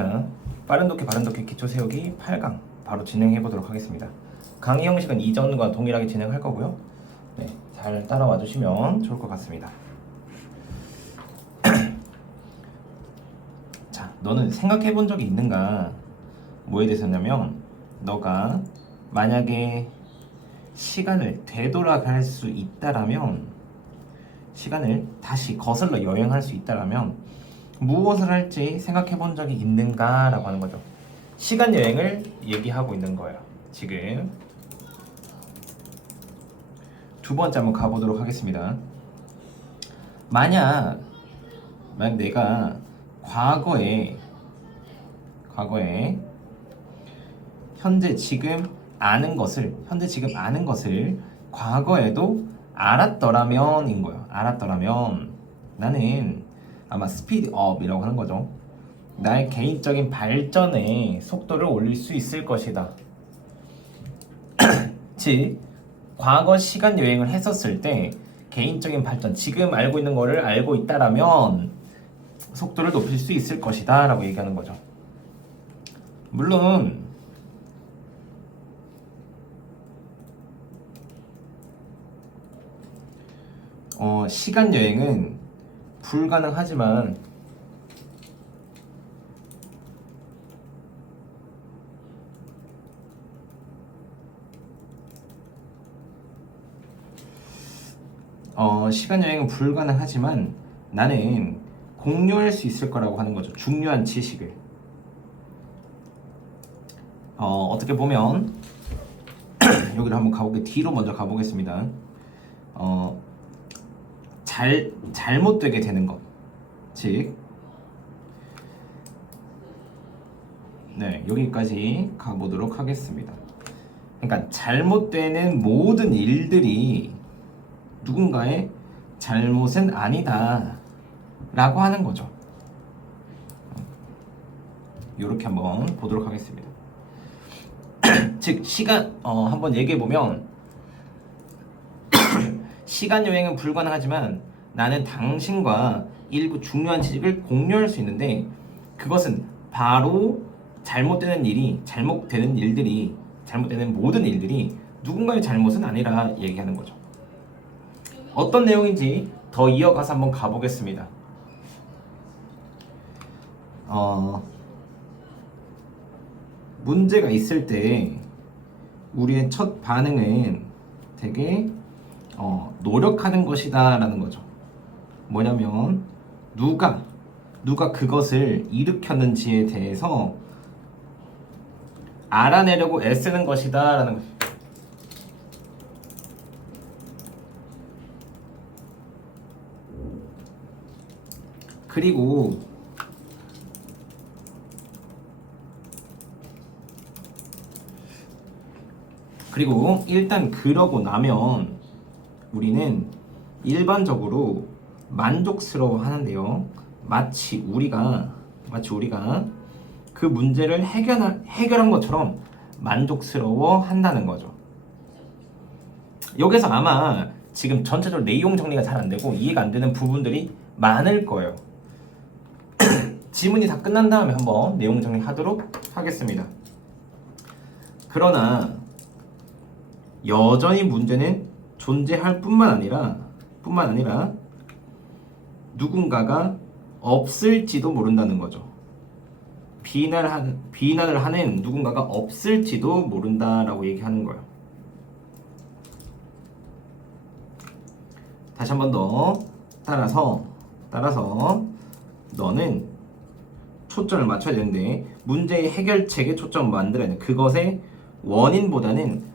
자, 빠른 독해 바른 독해 기초 세우기 8강 바로 진행해 보도록 하겠습니다. 강의 형식은 이전과 동일하게 진행할 거고요. 네, 잘 따라와 주시면 좋을 것 같습니다. 자, 너는 생각해 본 적이 있는가? 뭐에 대해서냐면 너가 만약에 시간을 되돌아갈 수 있다라면, 시간을 다시 거슬러 여행할 수 있다라면 무엇을 할지 생각해 본 적이 있는가? 라고 하는 거죠. 시간 여행을 얘기하고 있는 거예요. 지금 두 번째 한번 가보도록 하겠습니다. 만약 내가 과거에 현재 지금 아는 것을 과거에도 알았더라면인 거예요. 알았더라면 나는 아마 스피드업이라고 하는 거죠. 나의 개인적인 발전의 속도를 올릴 수 있을 것이다. 즉, 과거 시간 여행을 했었을 때 개인적인 발전, 지금 알고 있는 거를 알고 있다라면 속도를 높일 수 있을 것이다 라고 얘기하는 거죠. 물론 시간 여행은 불가능하지만 나는 공유할 수 있을 거라고 하는 거죠. 중요한 지식을. 어떻게 보면 여기를 한번 뒤로 먼저 가보겠습니다. 잘못되게 되는 것. 즉, 네, 여기까지 가보도록 하겠습니다. 그러니까 잘못되는 모든 일들이 누군가의 잘못은 아니다 라고 하는 거죠. 이렇게 한번 보도록 하겠습니다. 즉, 한번 얘기해보면 시간 여행은 불가능하지만 나는 당신과 일부 중요한 지식을 공유할 수 있는데, 그것은 바로 잘못되는 모든 일들이 누군가의 잘못은 아니라 얘기하는 거죠. 어떤 내용인지 더 이어가서 한번 가보겠습니다. 문제가 있을 때 우리의 첫 반응은 되게 노력하는 것이다 라는 거죠. 뭐냐면 누가 그것을 일으켰는지에 대해서 알아내려고 애쓰는 것이다 라는 거죠. 그리고 일단 그러고 나면 우리는 일반적으로 만족스러워 하는데요. 마치 우리가 그 문제를 해결한 것처럼 만족스러워 한다는 거죠. 여기서 아마 지금 전체적으로 내용 정리가 잘 안 되고 이해가 안 되는 부분들이 많을 거예요. 지문이 다 끝난 다음에 한번 내용 정리하도록 하겠습니다. 그러나 여전히 문제는 존재할 뿐만 아니라 누군가가 없을지도 모른다는 거죠. 비난을 하는 누군가가 없을지도 모른다라고 얘기하는 거예요. 다시 한 번 더 따라서 너는 초점을 맞춰야 되는데, 문제의 해결책에 초점을 만들어야 돼. 그것의 원인보다는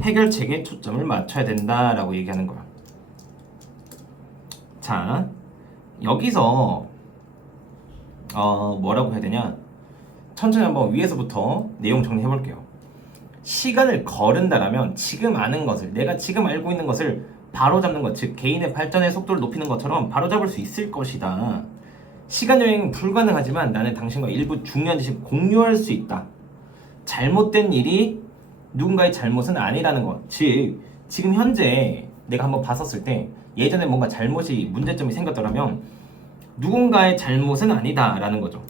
해결책에 초점을 맞춰야 된다라고 얘기하는 거야. 자, 여기서 뭐라고 해야 되냐? 천천히 한번 위에서부터 내용 정리해 볼게요. 시간을 거른다라면 지금 아는 것을, 내가 지금 알고 있는 것을 바로잡는 것, 즉 개인의 발전의 속도를 높이는 것처럼 바로잡을 수 있을 것이다. 시간 여행은 불가능하지만 나는 당신과 일부 중요한 지식을 공유할 수 있다. 잘못된 일이 누군가의 잘못은 아니라는 것. 즉, 지금 현재 내가 한번 봤었을 때 예전에 뭔가 문제점이 생겼더라면 누군가의 잘못은 아니다라는 거죠.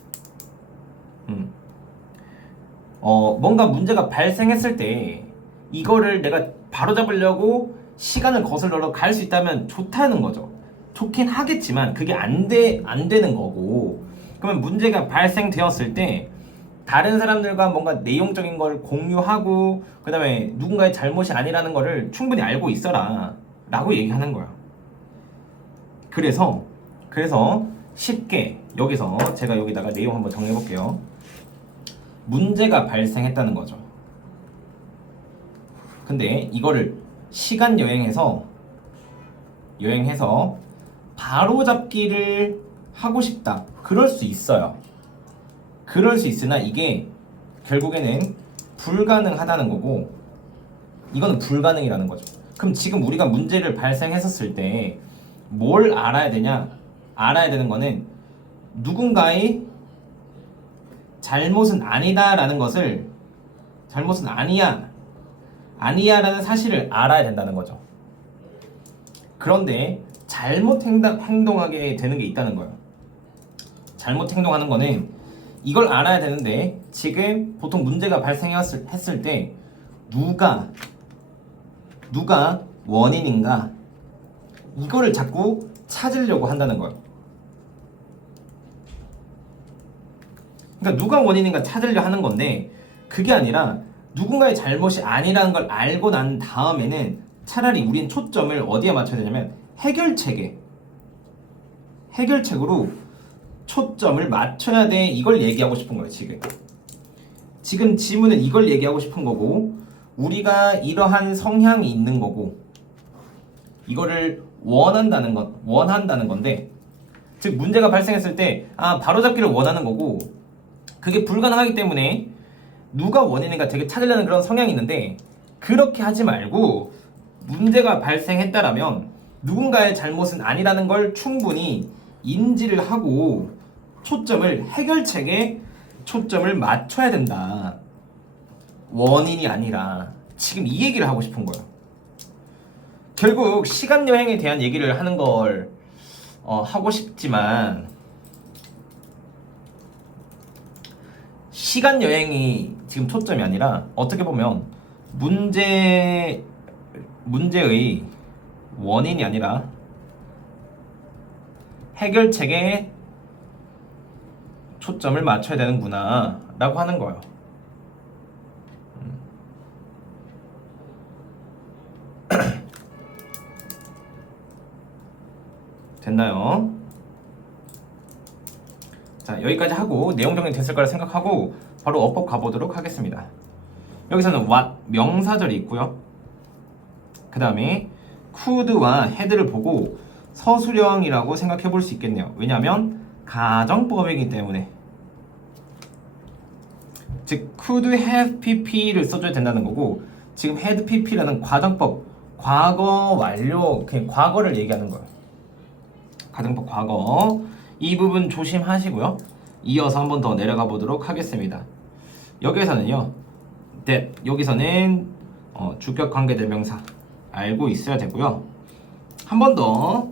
뭔가 문제가 발생했을 때 이거를 내가 바로잡으려고 시간을 거슬러 갈 수 있다면 좋다는 거죠. 좋긴 하겠지만 그게 안 되는 거고, 그러면 문제가 발생되었을 때 다른 사람들과 뭔가 내용적인 걸 공유하고 그 다음에 누군가의 잘못이 아니라는 거를 충분히 알고 있어라 라고 얘기하는 거야. 그래서 쉽게 여기서 제가 여기다가 내용 한번 정리해 볼게요. 문제가 발생했다는 거죠. 근데 이거를 시간 여행해서 바로잡기를 하고 싶다. 그럴 수 있어요. 그럴 수 있으나 이게 결국에는 불가능하다는 거고, 이거는 불가능이라는 거죠. 그럼 지금 우리가 문제를 발생했었을 때 뭘 알아야 되냐? 알아야 되는 거는 누군가의 잘못은 아니다라는 것을, 잘못은 아니야라는 사실을 알아야 된다는 거죠. 그런데 잘못 행동하게 되는 게 있다는 거예요. 잘못 행동하는 거는 이걸 알아야 되는데 지금 보통 문제가 발생했을 때 누가 원인인가 이거를 자꾸 찾으려고 한다는 거예요. 그러니까 누가 원인인가 찾으려 하는 건데, 그게 아니라 누군가의 잘못이 아니라는 걸 알고 난 다음에는 차라리 우린 초점을 어디에 맞춰야 되냐면 해결책으로 초점을 맞춰야 돼. 이걸 얘기하고 싶은 거예요. 지금 지문은 이걸 얘기하고 싶은 거고, 우리가 이러한 성향이 있는 거고, 이거를 원한다는 건데, 즉 문제가 발생했을 때 바로잡기를 원하는 거고, 그게 불가능하기 때문에 누가 원인인가 되게 찾으려는 그런 성향이 있는데, 그렇게 하지 말고 문제가 발생했다라면 누군가의 잘못은 아니라는 걸 충분히 인지를 하고 해결책에 초점을 맞춰야 된다. 원인이 아니라. 지금 이 얘기를 하고 싶은 거예요. 결국 시간 여행에 대한 얘기를 하는 걸 하고 싶지만, 시간 여행이 지금 초점이 아니라 어떻게 보면 문제의 원인이 아니라 해결책에 초점을 맞춰야 되는구나 라고 하는 거예요. 됐나요? 자, 여기까지 하고 내용 정리 됐을 거라 생각하고 바로 어법 가보도록 하겠습니다. 여기서는 what 명사절이 있고요. 그 다음에 could와 had를 보고 서술형이라고 생각해 볼 수 있겠네요. 왜냐하면 가정법이기 때문에. 즉 could have pp를 써줘야 된다는 거고, 지금 had pp라는 과정법, 과거 완료, 그냥 과거를 얘기하는 거예요. 가정법 과거. 이 부분 조심하시고요. 이어서 한 번 더 내려가 보도록 하겠습니다. 여기서는요, 여기서는 주격 관계대명사 알고 있어야 되고요. 한 번 더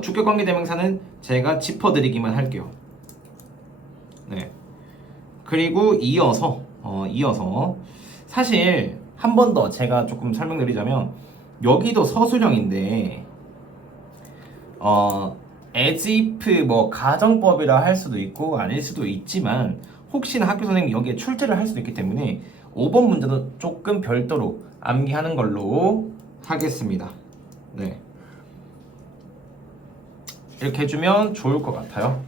주격 관계대명사는 제가 짚어드리기만 할게요. 네. 그리고 이어서 사실 한 번 더 제가 조금 설명드리자면, 여기도 서술형인데 as if 가정법이라 할 수도 있고 아닐 수도 있지만, 혹시나 학교 선생님이 여기에 출제를 할 수도 있기 때문에 5번 문제도 조금 별도로 암기하는 걸로 하겠습니다. 네. 이렇게 해주면 좋을 것 같아요.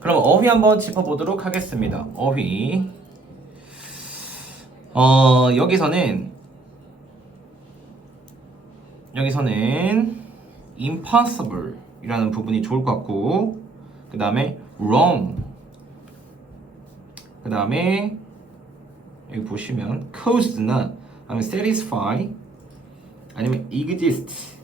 그럼 어휘 한번 짚어보도록 하겠습니다. 어휘. 여기서는 impossible 이라는 부분이 좋을 것 같고, 그 다음에 wrong, 그 다음에 여기 보시면 cause나 아니면 satisfy 아니면 exist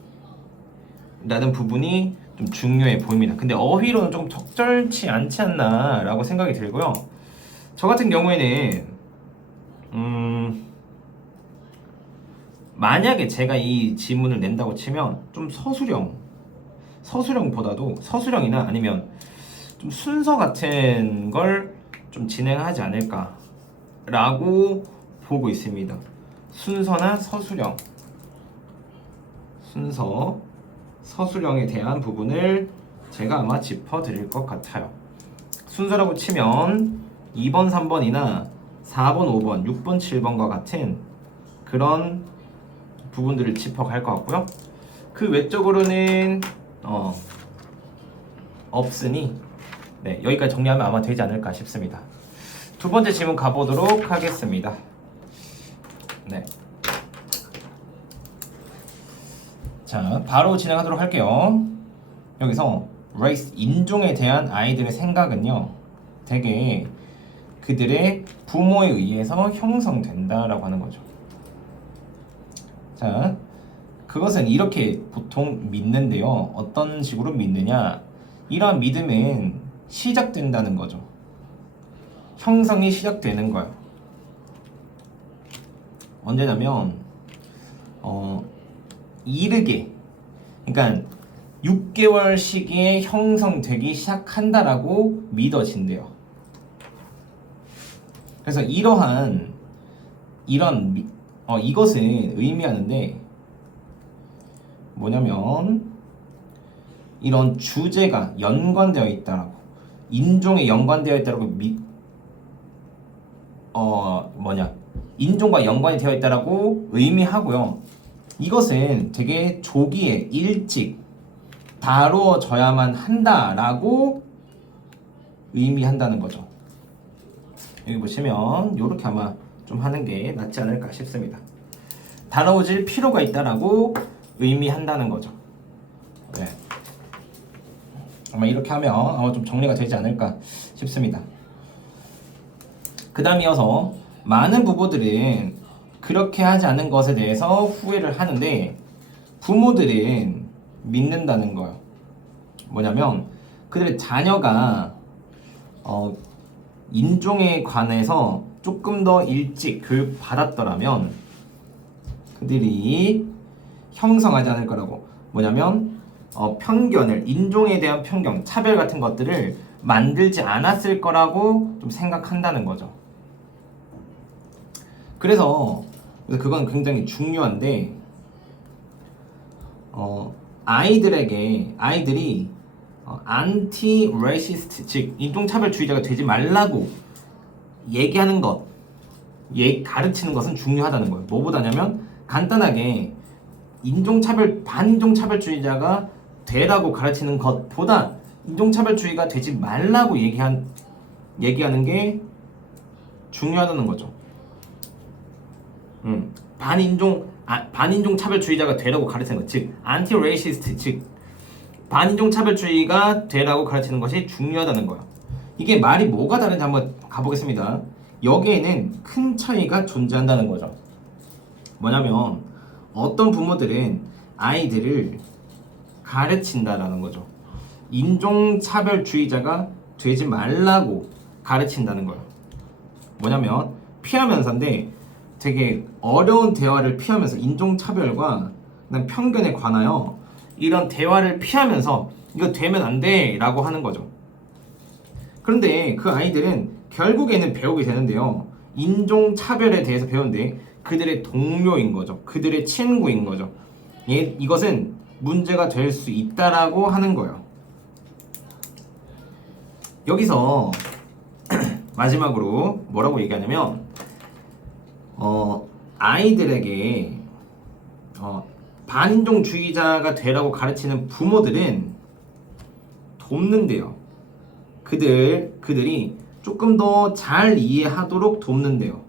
라는 부분이 좀 중요해 보입니다. 근데 어휘로는 조금 적절치 않지 않나 라고 생각이 들고요. 저 같은 경우에는 만약에 제가 이 지문을 낸다고 치면 좀 서술형보다도 서술형이나 아니면 좀 순서 같은 걸 좀 진행하지 않을까라고 보고 있습니다. 순서나 서술형, 순서, 서술형에 대한 부분을 제가 아마 짚어드릴 것 같아요. 순서라고 치면 2번, 3번이나 4번, 5번, 6번, 7번과 같은 그런 부분들을 짚어갈 것 같고요. 그 외적으로는 없으니 네, 여기까지 정리하면 아마 되지 않을까 싶습니다. 두 번째 질문 가보도록 하겠습니다. 네. 자, 바로 진행하도록 할게요. 여기서 race, 인종에 대한 아이들의 생각은요, 되게 그들의 부모에 의해서 형성된다라고 하는 거죠. 자, 그것은 이렇게 보통 믿는데요. 어떤 식으로 믿느냐? 이러한 믿음은 시작된다는 거죠. 형성이 시작되는 거예요. 언제냐면 이르게, 그러니까 6개월 시기에 형성되기 시작한다라고 믿어진대요. 그래서 이것은 의미하는데 뭐냐면 이런 주제가 연관되어 있다라고, 인종에 연관되어 있다라고 인종과 연관이 되어 있다라고 의미하고요. 이것은 되게 조기에 일찍 다루어져야만 한다라고 의미한다는 거죠. 여기 보시면 이렇게 아마 좀 하는 게 낫지 않을까 싶습니다. 다뤄질 필요가 있다라고 의미한다는 거죠. 네. 아마 이렇게 하면 아마 좀 정리가 되지 않을까 싶습니다. 그 다음 이어서 많은 부부들은 그렇게 하지 않는 것에 대해서 후회를 하는데 부모들은 믿는다는 거예요. 뭐냐면 그들의 자녀가 인종에 관해서 조금 더 일찍 교육 받았더라면 그들이 형성하지 않을 거라고. 뭐냐면 편견을, 인종에 대한 편견, 차별 같은 것들을 만들지 않았을 거라고 좀 생각한다는 거죠. 그래서 그건 굉장히 중요한데 아이들이 안티 레이시스트, 즉 인종차별주의자가 되지 말라고 얘기하는 것, 가르치는 것은 중요하다는 거예요. 뭐보다냐면 간단하게 반인종차별주의자가 되라고 가르치는 것보다 인종차별주의가 되지 말라고 얘기하는 게 중요하다는 거죠. 반인종차별주의자가 되라고 가르치는 것, 즉 안티-레이시스트, 즉 반인종차별주의가 되라고 가르치는 것이 중요하다는 거예요. 이게 말이 뭐가 다른지 한번 가보겠습니다. 여기에는 큰 차이가 존재한다는 거죠. 뭐냐면 어떤 부모들은 아이들을 가르친다라는 거죠. 인종차별주의자가 되지 말라고 가르친다는 거예요. 뭐냐면 피하면서인데 되게 어려운 대화를 피하면서 인종차별과 편견에 관하여 이런 대화를 피하면서 이거 되면 안 돼 라고 하는 거죠. 그런데 그 아이들은 결국에는 배우게 되는데요, 인종차별에 대해서 배우는데 그들의 동료인 거죠. 그들의 친구인 거죠. 이것은 문제가 될 수 있다라고 하는 거예요. 여기서 마지막으로 뭐라고 얘기하냐면 아이들에게 반인종주의자가 되라고 가르치는 부모들은 돕는데요. 그들이 조금 더 잘 이해하도록 돕는데요.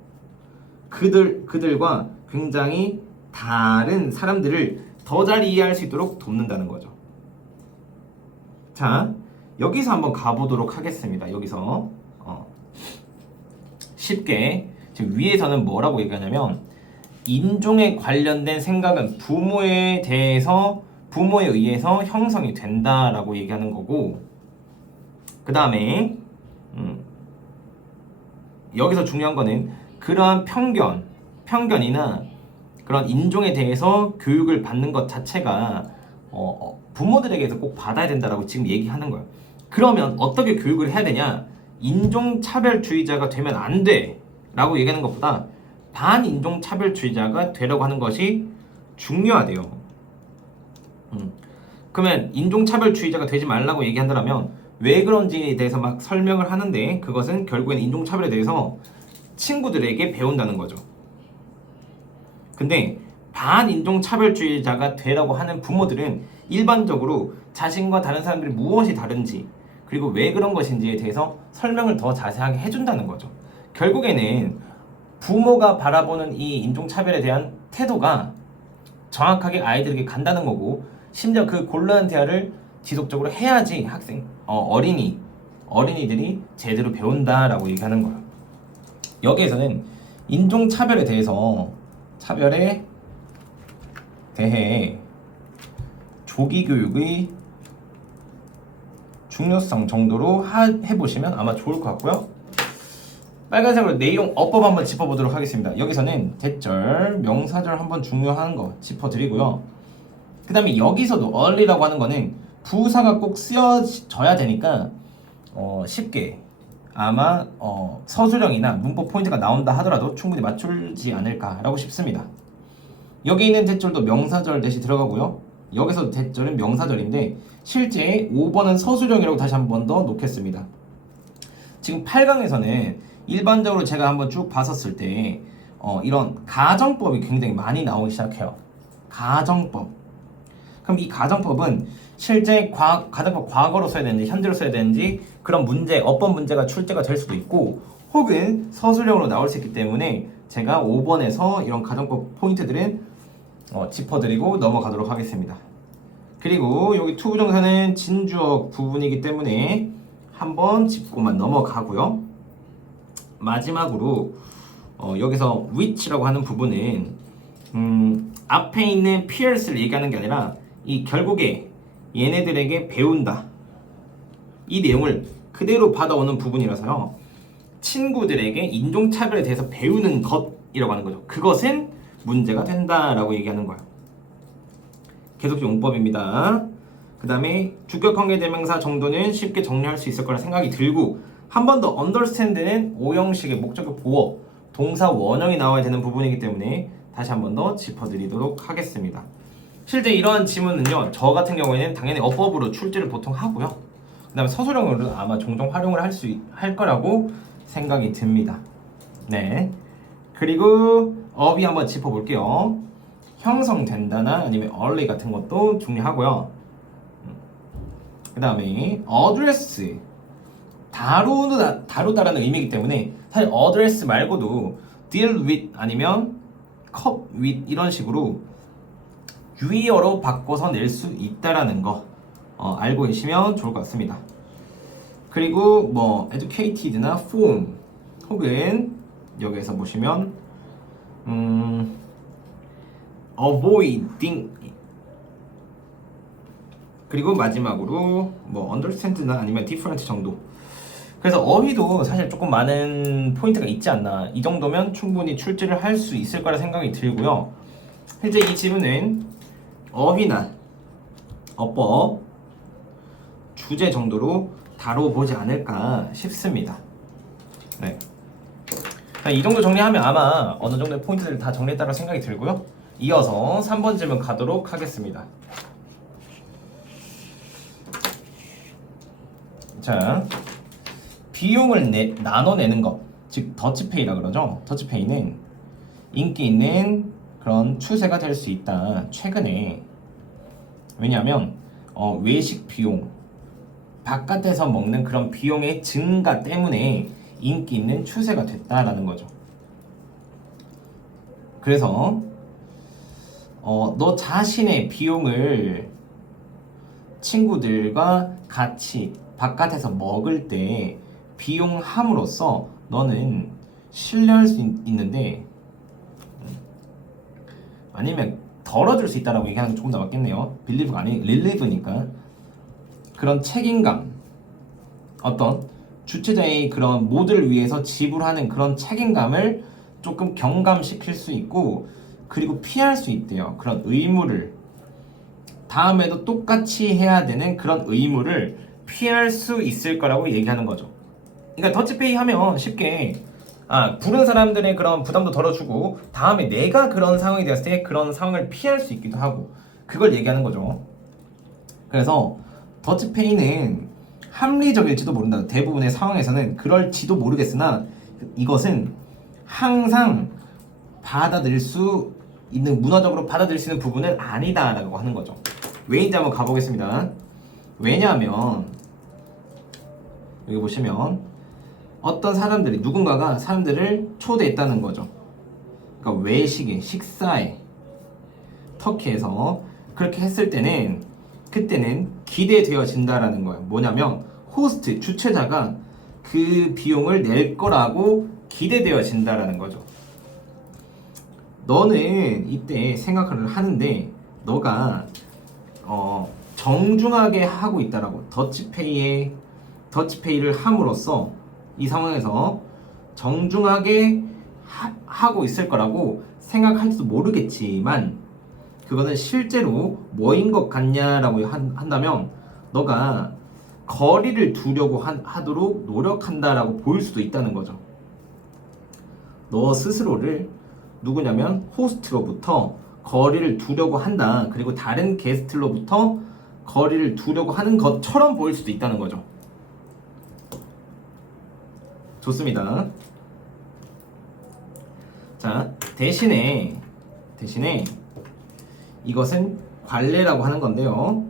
그들과 굉장히 다른 사람들을 더 잘 이해할 수 있도록 돕는다는 거죠. 자, 여기서 한번 가보도록 하겠습니다. 여기서 쉽게 지금 위에서는 뭐라고 얘기하냐면 인종에 관련된 생각은 부모에 의해서 형성이 된다라고 얘기하는 거고, 그 다음에 여기서 중요한 거는 그러한 편견이나 그런 인종에 대해서 교육을 받는 것 자체가 부모들에게서 꼭 받아야 된다라고 지금 얘기하는 거예요. 그러면 어떻게 교육을 해야 되냐? 인종차별주의자가 되면 안 돼 라고 얘기하는 것보다 반인종차별주의자가 되려고 하는 것이 중요하대요. 그러면 인종차별주의자가 되지 말라고 얘기한다면 왜 그런지에 대해서 막 설명을 하는데, 그것은 결국엔 인종차별에 대해서 친구들에게 배운다는 거죠. 근데 반인종차별주의자가 되라고 하는 부모들은 일반적으로 자신과 다른 사람들이 무엇이 다른지, 그리고 왜 그런 것인지에 대해서 설명을 더 자세하게 해준다는 거죠. 결국에는 부모가 바라보는 이 인종차별에 대한 태도가 정확하게 아이들에게 간다는 거고, 심지어 그 곤란한 대화를 지속적으로 해야지 어린이들이 제대로 배운다라고 얘기하는 거예요. 여기에서는 인종차별에 대해 조기 교육의 중요성 정도로 해보시면 아마 좋을 것 같고요. 빨간색으로 내용 어법 한번 짚어보도록 하겠습니다. 여기서는 대절, 명사절 한번 중요한 거 짚어드리고요. 그 다음에 여기서도 early라고 하는 거는 부사가 꼭 쓰여져야 되니까 쉽게 아마 서술형이나 문법 포인트가 나온다 하더라도 충분히 맞출지 않을까라고 싶습니다. 여기 있는 대절도 명사절 대시 들어가고요. 여기서 대절은 명사절인데 실제 5번은 서술형이라고 다시 한 번 더 놓겠습니다. 지금 8강에서는 일반적으로 제가 한번 쭉 봤었을 때 이런 가정법이 굉장히 많이 나오기 시작해요. 가정법. 그럼 이 가정법은 실제 가정법 과거로 써야 되는지 현재로 써야 되는지 그런 문제, 어법 문제가 출제가 될 수도 있고, 혹은 서술형으로 나올 수 있기 때문에 제가 5번에서 이런 가정법 포인트들은 짚어드리고 넘어가도록 하겠습니다. 그리고 여기 투부정사는 진주어 부분이기 때문에 한번 짚고만 넘어가고요. 마지막으로 여기서 which라고 하는 부분은 앞에 있는 peers를 얘기하는 게 아니라 이 결국에 얘네들에게 배운다, 이 내용을 그대로 받아오는 부분이라서요, 친구들에게 인종차별에 대해서 배우는 것이라고 하는 거죠. 그것은 문제가 된다라고 얘기하는 거예요. 계속 용법입니다. 그 다음에 주격관계대명사 정도는 쉽게 정리할 수 있을 거라 생각이 들고, 한 번 더 understand는 오형식의 목적어 보어, 동사 원형이 나와야 되는 부분이기 때문에 다시 한 번 더 짚어드리도록 하겠습니다. 실제 이러한 지문은요, 저 같은 경우에는 당연히 어법으로 출제를 보통 하고요. 그 다음에 서술형으로 아마 종종 활용을 할 거라고 생각이 듭니다. 네. 그리고 업이 한번 짚어볼게요. 형성된다나 아니면 early 같은 것도 중요하고요. 그 다음에 address, 다루다라는 의미이기 때문에 사실 address 말고도 deal with 아니면 cope with 이런 식으로 유의어로 바꿔서 낼 수 있다라는 거 알고 계시면 좋을 것 같습니다. 그리고 뭐 educated나 form, 혹은 여기에서 보시면 avoiding, 그리고 마지막으로 뭐 understand나 아니면 different 정도. 그래서 어휘도 사실 조금 많은 포인트가 있지 않나, 이 정도면 충분히 출제를 할 수 있을 거라 생각이 들고요. 실제 이 지문은 어휘나 어법, 주제 정도로 다뤄보지 않을까 싶습니다. 네. 이 정도 정리하면 아마 어느 정도의 포인트들을 다 정리했다고 생각이 들고요. 이어서 3번 질문 가도록 하겠습니다. 자, 비용을 나눠내는 것, 즉 더치페이라 그러죠. 더치페이는 인기 있는 그런 추세가 될 수 있다, 최근에. 왜냐하면 외식 비용, 바깥에서 먹는 그런 비용의 증가 때문에 인기 있는 추세가 됐다라는 거죠. 그래서 너 자신의 비용을 친구들과 같이 바깥에서 먹을 때 비용함으로써 너는 신뢰할 수 있는데, 아니면 덜어줄 수 있다라고 얘기하는 게 조금 더 맞겠네요. 빌리브가 아닌 릴리브니까. 그런 책임감, 어떤 주체자의 그런 모두를 위해서 지불하는 그런 책임감을 조금 경감시킬 수 있고, 그리고 피할 수 있대요. 그런 의무를, 다음에도 똑같이 해야 되는 그런 의무를 피할 수 있을 거라고 얘기하는 거죠. 그러니까 더치페이 하면 쉽게 부른 사람들의 그런 부담도 덜어주고 다음에 내가 그런 상황이 되었을 때 그런 상황을 피할 수 있기도 하고 그걸 얘기하는 거죠. 그래서 더치페이는 합리적일지도 모른다. 대부분의 상황에서는 그럴지도 모르겠으나 이것은 항상 받아들일 수 있는 문화적으로 받아들일 수 있는 부분은 아니다라고 하는 거죠. 왜인지 한번 가보겠습니다. 왜냐하면 여기 보시면 어떤 사람들이 누군가가 사람들을 초대했다는 거죠. 그러니까 외식에 식사에 터키에서 그렇게 했을 때는 그때는 기대되어진다라는 거예요. 뭐냐면 호스트 주최자가 그 비용을 낼 거라고 기대되어진다라는 거죠. 너는 이때 생각을 하는데 너가 정중하게 하고 있다라고 더치페이를 함으로써 이 상황에서 정중하게 하고 있을 거라고 생각할지도 모르겠지만 그거는 실제로 뭐인 것 같냐라고 한다면 너가 거리를 두려고 하도록 노력한다라고 보일 수도 있다는 거죠. 너 스스로를 누구냐면 호스트로부터 거리를 두려고 한다. 그리고 다른 게스트로부터 거리를 두려고 하는 것처럼 보일 수도 있다는 거죠. 좋습니다. 자, 대신에 이것은 관례라고 하는 건데요.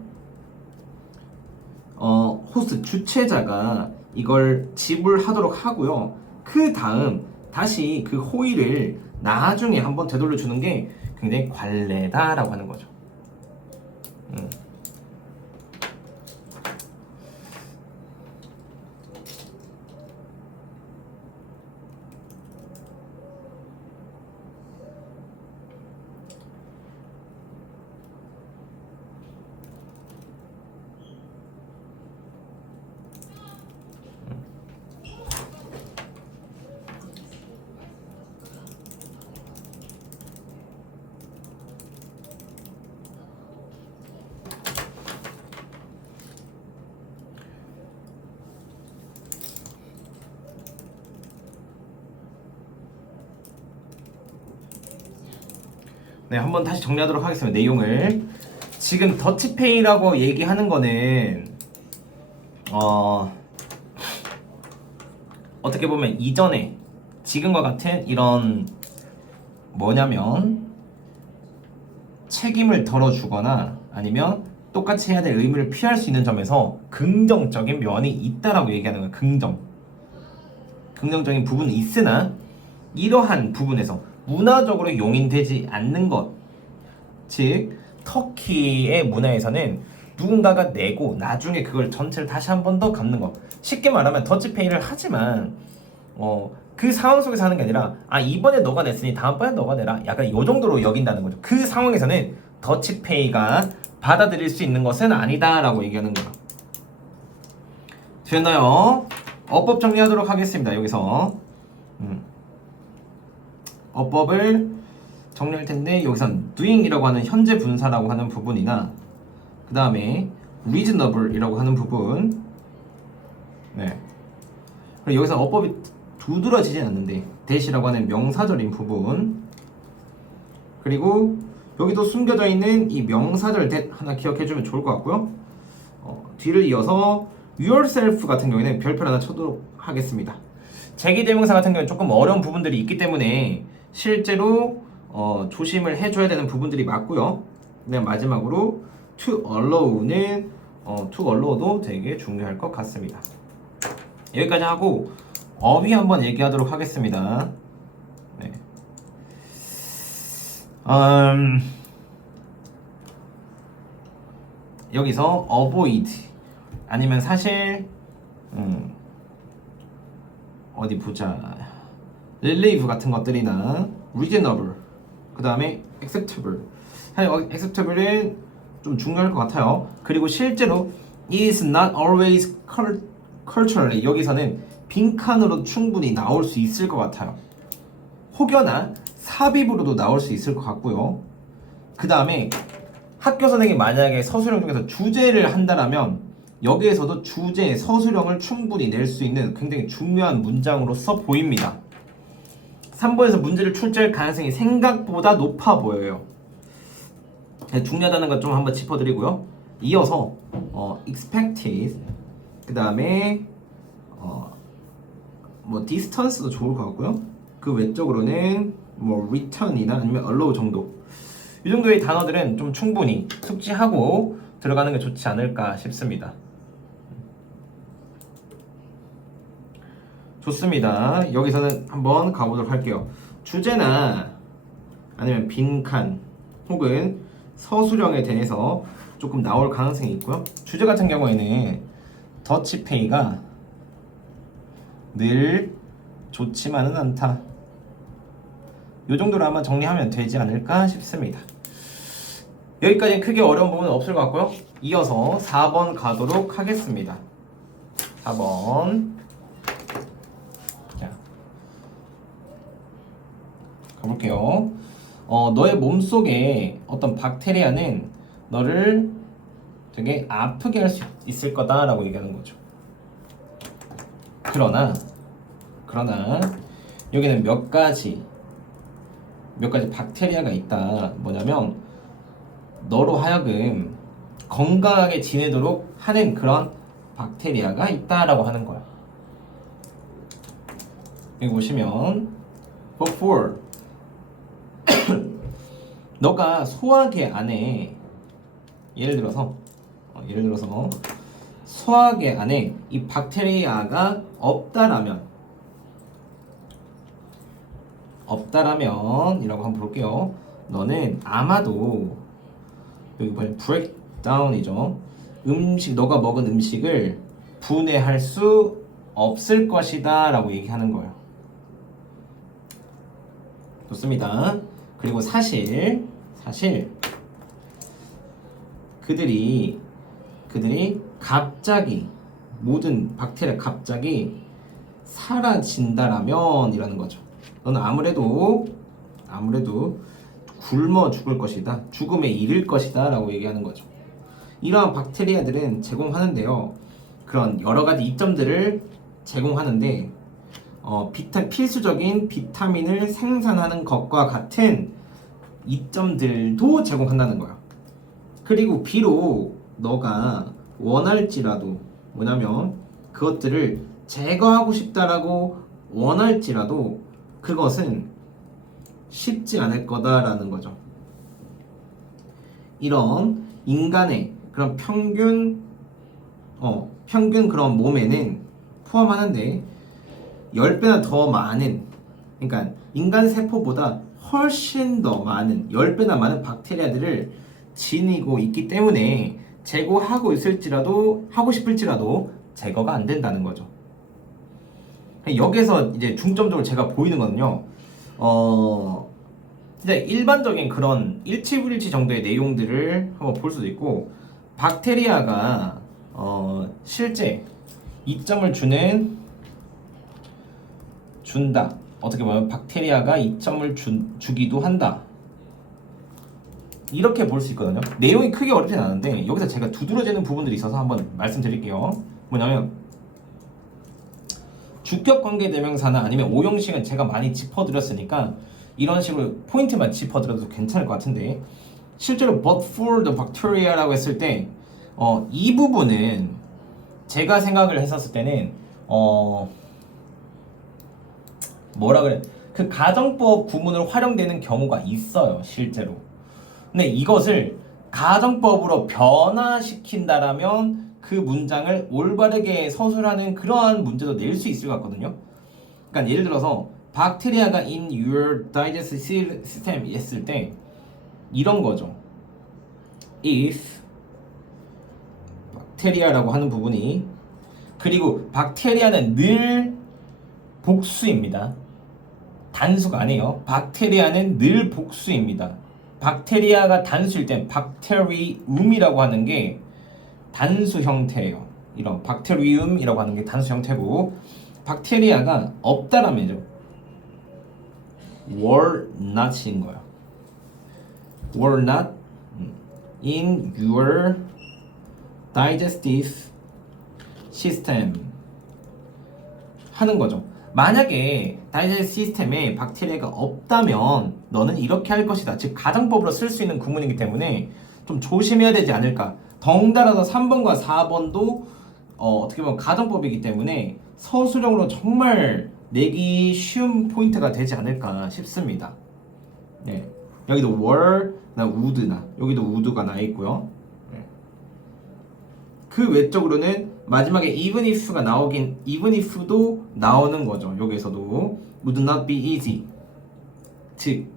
호스트 주최자가 이걸 지불하도록 하고요. 그 다음 다시 그 호의를 나중에 한번 되돌려 주는 게 굉장히 관례다라고 하는 거죠. 네, 한번 다시 정리하도록 하겠습니다. 내용을. 지금 더치페이라고 얘기하는 거는 어떻게 보면 이전에 지금과 같은 이런 뭐냐면 책임을 덜어주거나 아니면 똑같이 해야 될 의무를 피할 수 있는 점에서 긍정적인 면이 있다라고 얘기하는 거예요. 긍정적인 부분이 있으나 이러한 부분에서 문화적으로 용인되지 않는 것, 즉 터키의 문화에서는 누군가가 내고 나중에 그걸 전체를 다시 한 번 더 갚는 것. 쉽게 말하면 더치페이를 하지만 그 상황 속에서 하는 게 아니라 이번에 너가 냈으니 다음번에 너가 내라, 약간 이 정도로 여긴다는 거죠. 그 상황에서는 더치페이가 받아들일 수 있는 것은 아니다라고 얘기하는 거예요. 됐나요? 어법 정리하도록 하겠습니다. 여기서 어법을 정리할 텐데 여기선 doing이라고 하는 현재 분사라고 하는 부분이나 그 다음에 reasonable이라고 하는 부분, 네. 그리고 여기서 어법이 두드러지진 않는데 that이라고 하는 명사절인 부분, 그리고 여기도 숨겨져 있는 이 명사절 that 하나 기억해주면 좋을 것 같고요. 뒤를 이어서 yourself 같은 경우에는 별표 하나 쳐도록 하겠습니다. 제기대명사 같은 경우는 조금 어려운 부분들이 있기 때문에 실제로 조심을 해줘야 되는 부분들이 맞고요. 그다음 마지막으로 to allow는 to allow도 되게 중요할 것 같습니다. 여기까지 하고 어휘 한번 얘기하도록 하겠습니다. 네. 여기서 avoid 아니면 사실 어디 보자, relieve 같은 것들이나 reasonable, 그 다음에 acceptable. 사실 acceptable은 좀 중요할 것 같아요. 그리고 실제로 is not always culturally, 여기서는 빈칸으로 충분히 나올 수 있을 것 같아요. 혹여나 삽입으로도 나올 수 있을 것 같고요. 그 다음에 학교 선생님이 만약에 서술형 중에서 주제를 한다라면 여기에서도 주제, 서술형을 충분히 낼 수 있는 굉장히 중요한 문장으로서 보입니다. 3번에서 문제를 출제할 가능성이 생각보다 높아 보여요. 중요하다는 것 좀 한번 짚어드리고요. 이어서 expected, 그 다음에 뭐 distance도 좋을 것 같고요. 그 외적으로는 뭐 return이나 아니면 allow 정도, 이 정도의 단어들은 좀 충분히 숙지하고 들어가는 게 좋지 않을까 싶습니다. 좋습니다. 여기서는 한번 가보도록 할게요. 주제나 아니면 빈칸 혹은 서술형에 대해서 조금 나올 가능성이 있고요. 주제 같은 경우에는 더치페이가 늘 좋지만은 않다. 이 정도로 아마 정리하면 되지 않을까 싶습니다. 여기까지 크게 어려운 부분은 없을 것 같고요. 이어서 4번 가도록 하겠습니다. 4번 자, 가볼게요. 너의 몸속에 어떤 박테리아는 너를 되게 아프게 할 수 있을 거다라고 얘기하는 거죠. 그러나 여기는 몇 가지 박테리아가 있다. 뭐냐면 너로 하여금 건강하게 지내도록 하는 그런 박테리아가 있다라고 하는 거야. 여기 보시면 but for 너가 소화기 안에 예를 들어서 소화기 안에 이 박테리아가 없다라면 이라고 한번 볼게요. 너는 아마도 여기 보면 breakdown이죠. 너가 먹은 음식을 분해할 수 없을 것이다 라고 얘기하는 거예요. 좋습니다. 그리고 사실 그들이 갑자기 모든 박테리아 갑자기 사라진다라면 이라는 거죠. 너는 아무래도 굶어 죽을 것이다, 죽음에 이를 것이다 라고 얘기하는 거죠. 이러한 박테리아들은 제공하는데요, 그런 여러 가지 이점들을 제공하는데 필수적인 비타민을 생산하는 것과 같은 이점들도 제공한다는 거야. 그리고 비록 너가 원할지라도, 뭐냐면 그것들을 제거하고 싶다라고 원할지라도 그것은 쉽지 않을 거다라는 거죠. 이런 인간의 그런 평균 그런 몸에는 포함하는데 10배나 더 많은, 그러니까 인간 세포보다 훨씬 더 많은 10배나 많은 박테리아들을 지니고 있기 때문에 제거하고 하고 싶을지라도 제거가 안 된다는 거죠. 여기서 이제 중점적으로 제가 보이는 거는요, 진짜 일반적인 그런 일치불일치 정도의 내용들을 한번 볼 수도 있고, 박테리아가 실제 이점을 준다. 어떻게 보면 박테리아가 이점을 주기도 한다. 이렇게 볼 수 있거든요. 내용이 크게 어렵진 않은데 여기서 제가 두드러지는 부분들이 있어서 한번 말씀드릴게요. 뭐냐면 주격관계대명사나 아니면 오형식은 제가 많이 짚어드렸으니까 이런 식으로 포인트만 짚어드려도 괜찮을 것 같은데, 실제로 but for the bacteria라고 했을 때 이 부분은 제가 생각을 했었을 때는 그 가정법 구문으로 활용되는 경우가 있어요, 실제로. 근데 이것을 가정법으로 변화시킨다라면 그 문장을 올바르게 서술하는 그러한 문제도 낼 수 있을 것 같거든요. 그러니까 예를 들어서 박테리아가 in your digestive system 했을 때 이런 거죠. if 박테리아라고 하는 부분이, 그리고 박테리아는 늘 복수입니다. 단수가 아니에요. 박테리아는 늘 복수입니다. 박테리아가 단수일 땐 박테리움이라고 하는 게 단수 형태예요. 이런 박테리움이라고 하는 게 단수 형태고, 박테리아가 없다라면요, were not인 거예요. were not in your digestive 시스템 하는 거죠. 만약에 다이제스트 시스템에 박테리아가 없다면 너는 이렇게 할 것이다. 즉 가정법으로 쓸 수 있는 구문이기 때문에 좀 조심해야 되지 않을까. 덩달아서 3번과 4번도 어떻게 보면 가정법이기 때문에 서술형으로 정말 내기 쉬운 포인트가 되지 않을까 싶습니다. 네. 여기도 were, would나 여기도 would가 나 있고요. 네. 그 외적으로는 마지막에 even if가 나오긴 even if도 나오는 거죠. 여기에서도 would not be easy. 즉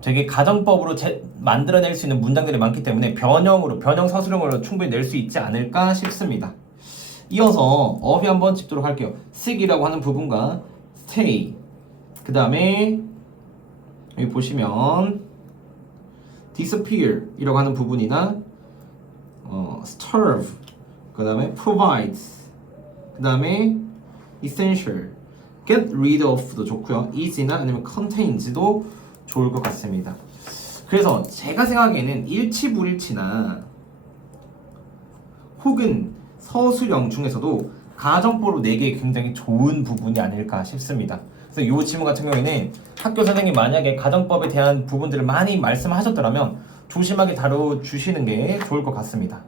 되게 가정법으로 만들어낼 수 있는 문장들이 많기 때문에 변형 서술형으로 충분히 낼 수 있지 않을까 싶습니다. 이어서 어휘 한번 짚도록 할게요. sick이라고 하는 부분과 stay, 그 다음에 여기 보시면 disappear 이라고 하는 부분이나 starve, 그 다음에 provides, 그 다음에 essential, get rid of도 좋고요. is나 아니면 contains도 좋을 것 같습니다. 그래서 제가 생각에는 일치불일치나 혹은 서술형 중에서도 가정법으로 내기 굉장히 좋은 부분이 아닐까 싶습니다. 그래서 이 질문 같은 경우에는 학교 선생님 만약에 가정법에 대한 부분들을 많이 말씀하셨더라면 조심하게 다뤄주시는 게 좋을 것 같습니다.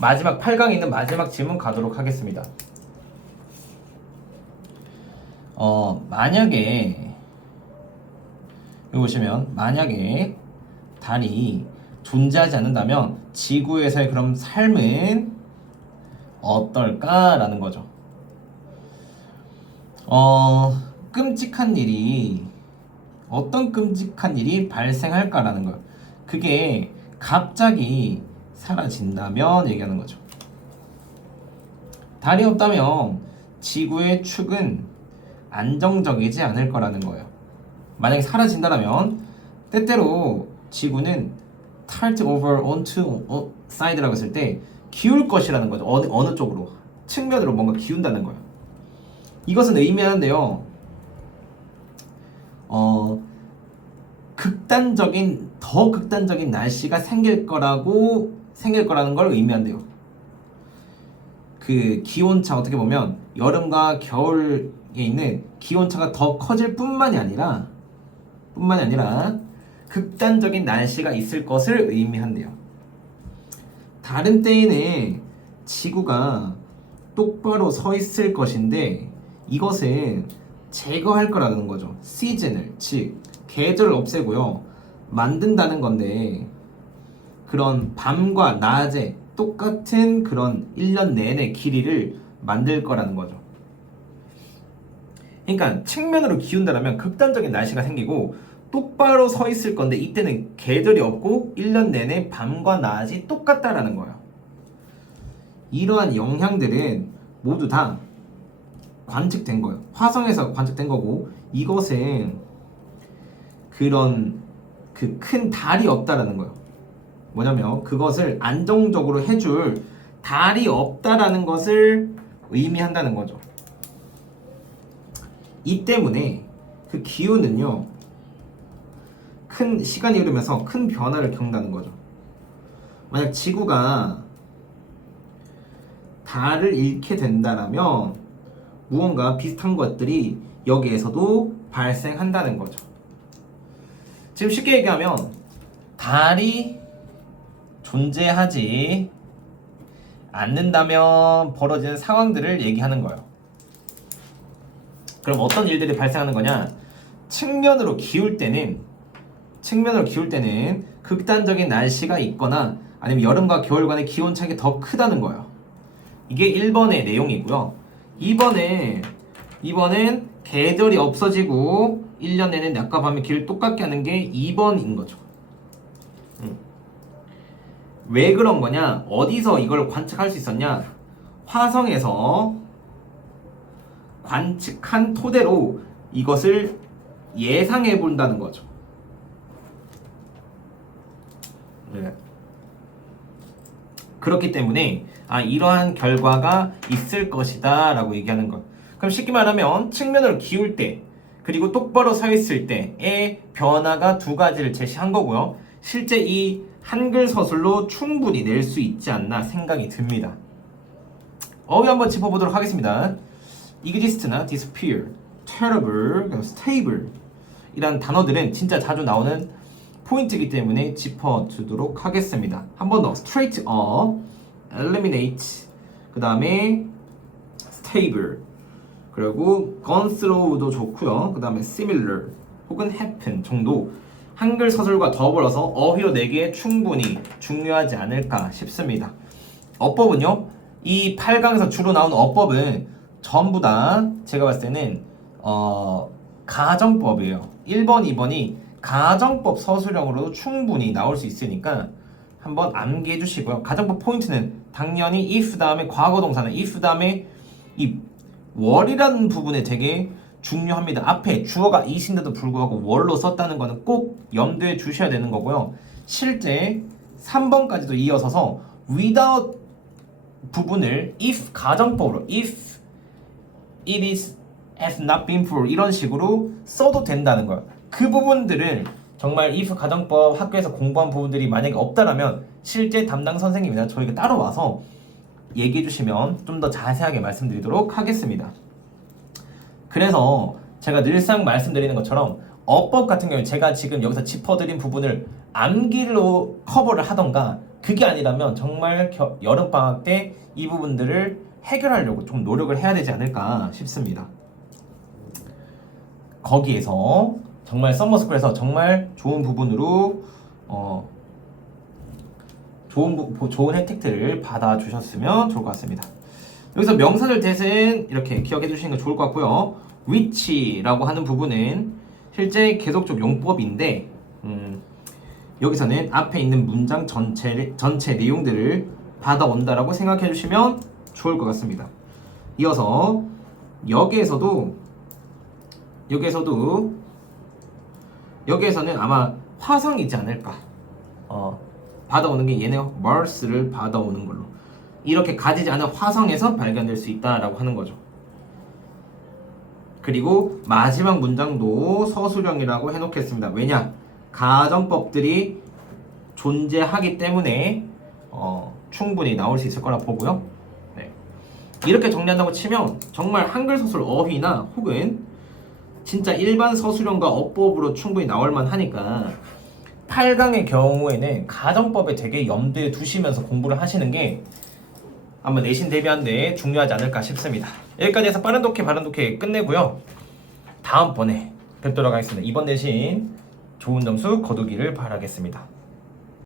마지막 8강에 있는 마지막 질문 가도록 하겠습니다. 만약에 여기 보시면 만약에 달이 존재하지 않는다면 지구에서의 그럼 삶은 어떨까라는 거죠. 끔찍한 일이 어떤 끔찍한 일이 발생할까라는 거예요. 그게 갑자기 사라진다면 얘기하는 거죠. 달이 없다면 지구의 축은 안정적이지 않을 거라는 거예요. 만약에 사라진다면 때때로 지구는 tilt over onto side라고 했을 때 기울 것이라는 거죠. 어느 쪽으로 측면으로 뭔가 기운다는 거예요. 이것은 의미하는데요. 더 극단적인 날씨가 생길 거라는 걸 의미한대요. 그 기온차 어떻게 보면 여름과 겨울에 있는 기온차가 더 커질 뿐만이 아니라 극단적인 날씨가 있을 것을 의미한대요. 다른 때에는 지구가 똑바로 서 있을 것인데 이것은 제거할 거라는 거죠. 시즌을, 즉 계절을 없애고요. 만든다는 건데 그런 밤과 낮에 똑같은 그런 1년 내내 길이를 만들 거라는 거죠. 그러니까 측면으로 기운다라면 극단적인 날씨가 생기고 똑바로 서 있을 건데 이때는 계절이 없고 1년 내내 밤과 낮이 똑같다라는 거예요. 이러한 영향들은 모두 다 관측된 거예요. 화성에서 관측된 거고 이것은 그런 그 큰 달이 없다라는 거예요. 뭐냐면 그것을 안정적으로 해줄 달이 없다라는 것을 의미한다는 거죠. 이 때문에 그 기후는요 큰 시간이 흐르면서 큰 변화를 겪는다는 거죠. 만약 지구가 달을 잃게 된다면 무언가 비슷한 것들이 여기에서도 발생한다는 거죠. 지금 쉽게 얘기하면 달이 존재하지 않는다면 벌어지는 상황들을 얘기하는 거예요. 그럼 어떤 일들이 발생하는 거냐? 측면으로 기울 때는 극단적인 날씨가 있거나 아니면 여름과 겨울 간의 기온 차이가 더 크다는 거예요. 이게 1번의 내용이고요. 2번은 계절이 없어지고 1년 내내 낮과 밤의 길을 똑같게 하는 게 2번인 거죠. 왜 그런 거냐? 어디서 이걸 관측할 수 있었냐? 화성에서 관측한 토대로 이것을 예상해 본다는 거죠. 네. 그렇기 때문에 이러한 결과가 있을 것이다 라고 얘기하는 것. 그럼 쉽게 말하면 측면으로 기울 때 그리고 똑바로 서 있을 때의 변화가 두 가지를 제시한 거고요. 실제 이 한글 서술로 충분히 낼 수 있지 않나 생각이 듭니다. 어휘 한번 짚어보도록 하겠습니다. exist나 disappear, terrible, stable 이란 단어들은 진짜 자주 나오는 포인트이기 때문에 짚어주도록 하겠습니다. 한 번 더 straight up, eliminate, 그 다음에 stable, 그리고 gone through도 좋고요. 그 다음에 similar 혹은 happen 정도 한글 서술과 더불어서 어휘로 내기에 충분히 중요하지 않을까 싶습니다. 어법은요, 이 8강에서 주로 나오는 어법은 전부 다 제가 봤을 때는 가정법이에요. 1번, 2번이 가정법 서술형으로 충분히 나올 수 있으니까 한번 암기해 주시고요. 가정법 포인트는 당연히 if 다음에 과거동사는 if 다음에 이 월이라는 부분에 되게 중요합니다. 앞에 주어가 is인데도 불구하고 월로 썼다는 거는 꼭 염두에 주셔야 되는 거고요. 실제 3번까지도 이어서서 without 부분을 if 가정법으로 if it is has not been for 이런 식으로 써도 된다는 거예요. 그 부분들을 정말 if 가정법 학교에서 공부한 부분들이 만약에 없다라면 실제 담당 선생님이나 저희가 따로 와서 얘기해 주시면 좀 더 자세하게 말씀드리도록 하겠습니다. 그래서 제가 늘상 말씀드리는 것처럼 어법 같은 경우에 제가 지금 여기서 짚어드린 부분을 암기로 커버를 하던가 그게 아니라면 정말 여름방학 때 이 부분들을 해결하려고 좀 노력을 해야 되지 않을까 싶습니다. 거기에서 정말 썸머스쿨에서 정말 좋은 부분으로 좋은 혜택들을 받아주셨으면 좋을 것 같습니다. 여기서 명사절 대신 이렇게 기억해 주시는 거 좋을 것 같고요. which라고 하는 부분은 실제 계속적 용법인데 여기서는 앞에 있는 문장 전체 내용들을 받아온다라고 생각해 주시면 좋을 것 같습니다. 이어서 여기에서는 아마 화성이지 않을까. 받아오는 게 얘네 Mars를 받아오는 걸로 이렇게 가지지 않은 화성에서 발견될 수 있다라고 하는 거죠. 그리고 마지막 문장도 서술형이라고 해놓겠습니다. 왜냐? 가정법들이 존재하기 때문에 충분히 나올 수 있을 거라 보고요. 네. 이렇게 정리한다고 치면 정말 한글 서술 어휘나 혹은 진짜 일반 서술형과 어법으로 충분히 나올 만하니까 8강의 경우에는 가정법에 되게 염두에 두시면서 공부를 하시는 게 아마 내신 대비하는데 중요하지 않을까 싶습니다. 여기까지 해서 빠른 독해 바른 독해 끝내고요. 다음번에 뵙도록 하겠습니다. 이번 내신 좋은 점수 거두기를 바라겠습니다.